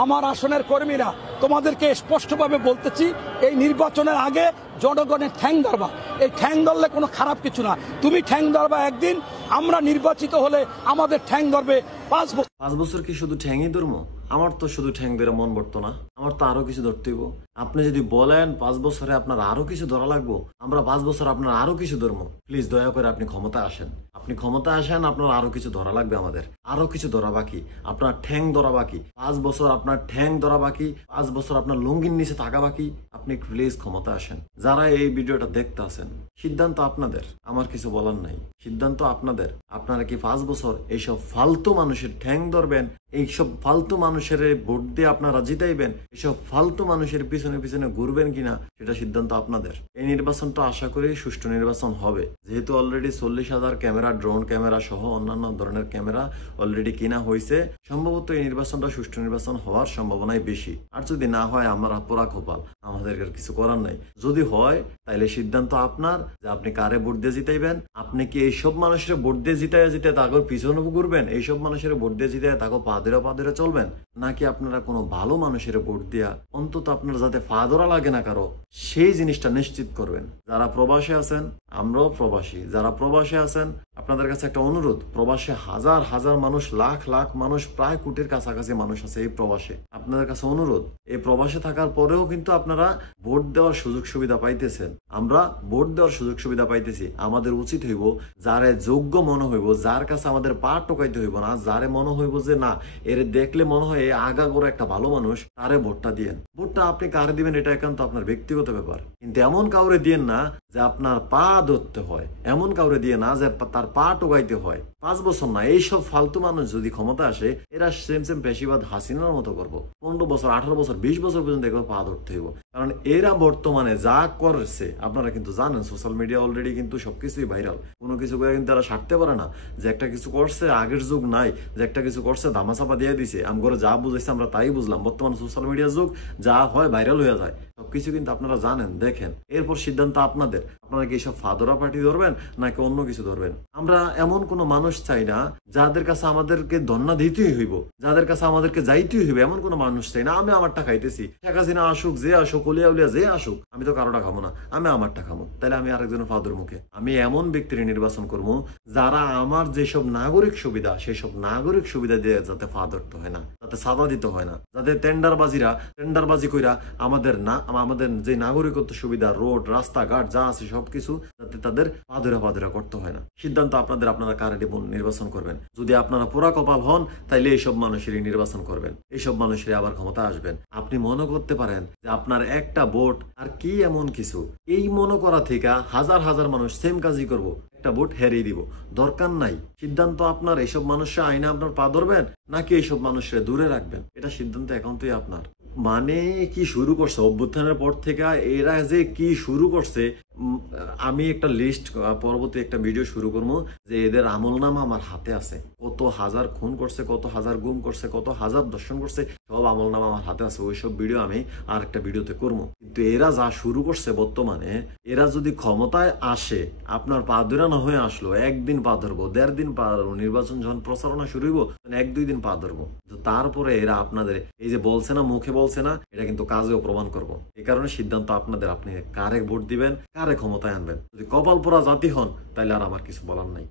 আমার আসনের কর্মীরা তোমাদেরকে স্পষ্টভাবে বলতেছি, এই নির্বাচনের আগে জনগণের ঠ্যাং ধরবা। এই ঠ্যাং ধরলে কোনো খারাপ কিছু না। তুমি ঠ্যাং ধরবা একদিন, আমরা নির্বাচিত হলে আমাদের ঠ্যাং ধরবে 5 বছর। 5 বছর কি শুধু ঠ্যাংই ধরবো? আমার তো শুধু ঠ্যাং ধরে মন ভরতো না, আমার তো আরো কিছু ধরতে হইব। আপনি যদি বলেন 5 বছরে আপনার আরো কিছু ধরা লাগবো, আমরা 5 বছর আপনার আরো কিছু ধরবো। প্লিজ দয়া করে আপনি ক্ষমতা আসেন, আপনি ক্ষমতা আসেন, আপনার আরো কিছু ধরা লাগবে, আমাদের আরো কিছু ধরা বাকি, আপনার ঠ্যাং ধরা বাকি। 5 বছর আপনার ঠ্যাং ধরা বাকি, 5 বছর আপনার লুঙ্গির নিচে থাকা বাকি। আপনি প্লিজ ক্ষমতা আসেন। যারা এই ভিডিওটা দেখতে আছেন, সিদ্ধান্ত আপনাদের, আমার কিছু বলার নাই, সিদ্ধান্ত আপনাদের। আপনারা কি 5 বছর এইসব ফালতু মানুষের ঠ্যাং ধরবেন, এইসব ফালতু মানুষের ভোট দিয়ে আপনারা জিতাইবেন, এইসব ফালতু মানুষের পিছনে পিছনে ঘুরবেন কিনা সেটা সিদ্ধান্ত আপনাদের। এই নির্বাচনটা আশা করি সুষ্ঠু নির্বাচন হবে, যেহেতু অলরেডি 40,000 ক্যামেরা, ড্রোন ক্যামেরা সহ অন্যান্য ধরনের ক্যামেরা অলরেডি কিনা হয়েছে। সম্ভবত এই নির্বাচনটা সুষ্ঠু নির্বাচন হওয়ার সম্ভাবনাই বেশি। আর যদি না হয় আমরা পোড়া কপাল, আমাদের আর কিছু করার নাই। যদি হয় তাহলে সিদ্ধান্ত আপনার, যে আপনি কারে ভোট দিয়ে জিতাইবেন। আপনি কি এইসব মানুষের ভোট দিয়ে জিতাই তাকে পিছনে ঘুরবেন, এইসব মানুষের ভোট দিয়ে জিতাই তাকে পা ধরে চলবেন, নাকি আপনারা কোনো ভালো মানুষের ভোট দিয়া অন্তত আপনার যাতে পা ধরা লাগে না কারো, সেই জিনিসটা নিশ্চিত করবেন। যারা প্রবাসে আছেন, আমরাও প্রবাসী, যারা প্রবাসে আছেন আপনাদের কাছে একটা অনুরোধ, প্রবাসে হাজার হাজার মানুষ, লাখ লাখ মানুষ, প্রায় কোটির কাছাকাছি মানুষ আছে এই প্রবাসে। আপনাদের কাছে অনুরোধ, এই প্রবাসে থাকার পরেও কিন্তু আপনারা ভোট দেওয়ার সুযোগ সুবিধা পাইতেছেন। আমরা ভোট দেওয়ার সুযোগ সুবিধা পাইতেছি। আমাদের উচিত হইব, যারে যোগ্য মনে হইব, যার কাছে আমাদের পা টোকাইতে হইব না, যারে মনে হইব যে না এর দেখলে মনে হয় আগাগোড়া একটা ভালো মানুষ, তারে ভোটটা দিয়েন। ভোটটা আপনি কারে দিবেন এটা একান্ত আপনার ব্যক্তিগত ব্যাপার, কিন্তু এমন কাউরে দিয়েন না যে আপনার পা ধরতে হয়, এমন কাউরে দিয়ে না যে তার পা টোকাইতে হয়। 5 বছর না, এইসব ফালতু মানুষ যদি ক্ষমতা আসে, এরা সেম পেশিবাদ হাসিনার মতো করবো। 15 বছর, 18 বছর, 20 বছর পর্যন্ত এগুলো পা ধরতে হইব। কারণ এরা বর্তমানে যা করছে আপনারা কিন্তু জানেন, সোশ্যাল মিডিয়া অলরেডি কিন্তু সবকিছুই ভাইরাল। কোনো কিছু করে কিন্তু তারা সারতে পারে না, যে একটা কিছু করছে আগের যুগ নাই, যে একটা কিছু করছে ধামাচাপা দিয়ে দিছে, আমগরে যা বুঝাইছে আমরা তাই বুঝলাম। বর্তমান সোশ্যাল মিডিয়ার যুগ, যা হয় ভাইরাল হয়ে যায়, সবকিছু কিন্তু আপনারা জানেন, দেখেন। এরপর সিদ্ধান্ত আপনাদের, আপনারা কি সব ফাদরা পার্টি ধরবেন নাকি অন্য কিছু ধরবেন। আমরা এমন কোনো মানুষ চাই না যাদের কাছে আমাদেরকে ধন্না দিতেই হইব, যাদের কাছে আমাদেরকে যাইতেই হইবে, এমন কোনো মানুষ চাই না। আমি আমারটা খাইতেছি, শেখ হাসিনা আসুক, যে আসুক, অলিয়া উলিয়া যে আসুক, আমি তো কারোটা খাবো না, আমি আমারটা খাবো। তাহলে আমি আরেকজনের ফাদর মুখে আমি এমন ব্যক্তির নির্বাচন করবো যারা আমার যেসব নাগরিক সুবিধা, সেই সব নাগরিক সুবিধা দিয়ে যাতে ফাদরতে হয় না, যাতে সাদা দিতে হয় না, যাতে টেন্ডারবাজি কইরা আমাদের যে নাগরিকত্ব সুবিধা, রোড, রাস্তাঘাট যা আছে সবকিছু যাতে তাদের পাদুরা করতে হয় না। সিদ্ধান্ত আপনাদের, আপনারা কারে নির্বাচন করবেন। যদি আপনারা পোড়া কপাল হন তাইলে এইসব মানুষেরই নির্বাচন করবেন, এইসব মানুষেরই আবার ক্ষমতা আসবেন। আপনি মনে করতে পারেন যে আপনার একটা ভোট আর কি এমন কিছু, এই মনে করা থেকে হাজার হাজার মানুষ সেম কাজই করব, একটা ভোট হেরিয়ে দিব, দরকার নাই। সিদ্ধান্ত আপনার, এইসব মানুষের আইনে আপনার পা ধরবেন নাকি এইসব মানুষের দূরে রাখবেন, এটা সিদ্ধান্ত একান্তই আপনার। মানে কি শুরু করছে অভ্যুত্থানের পর থেকে, এরা যে কি শুরু করছে, আমি একটা লিস্ট পরবর্তী একটা ভিডিও শুরু করবো, যে এদের আমলনামা আমার হাতে আছে। কত হাজার খুন করছে, কত হাজার গুম করছে, কত হাজার দর্শন করছে, সব আমলনামা আমার হাতে আছে। ওইসব ভিডিও আমি আর একটা ভিডিওতে করবো। কিন্তু এরা যা শুরু করছে বর্তমানে, এরা যদি ক্ষমতায় আসে, আপনার পা ধরা না হয়ে আসলো, একদিন পা ধরবো, 1.5 দিন পা ধরবো, নির্বাচন যখন প্রচারণা শুরু হইব 1-2 দিন পা ধরবো। তারপরে এরা আপনাদের এই যে বলছে না, মুখে বলছে না, এটা কিন্তু কাজেও প্রমাণ করবো। এই কারণে সিদ্ধান্ত আপনাদের, আপনি কারে ভোট দিবেন, কারে ক্ষমতায় আনবেন। যদি কপাল পোড়া জাতি হন তাহলে আর আমার কিছু বলার নাই।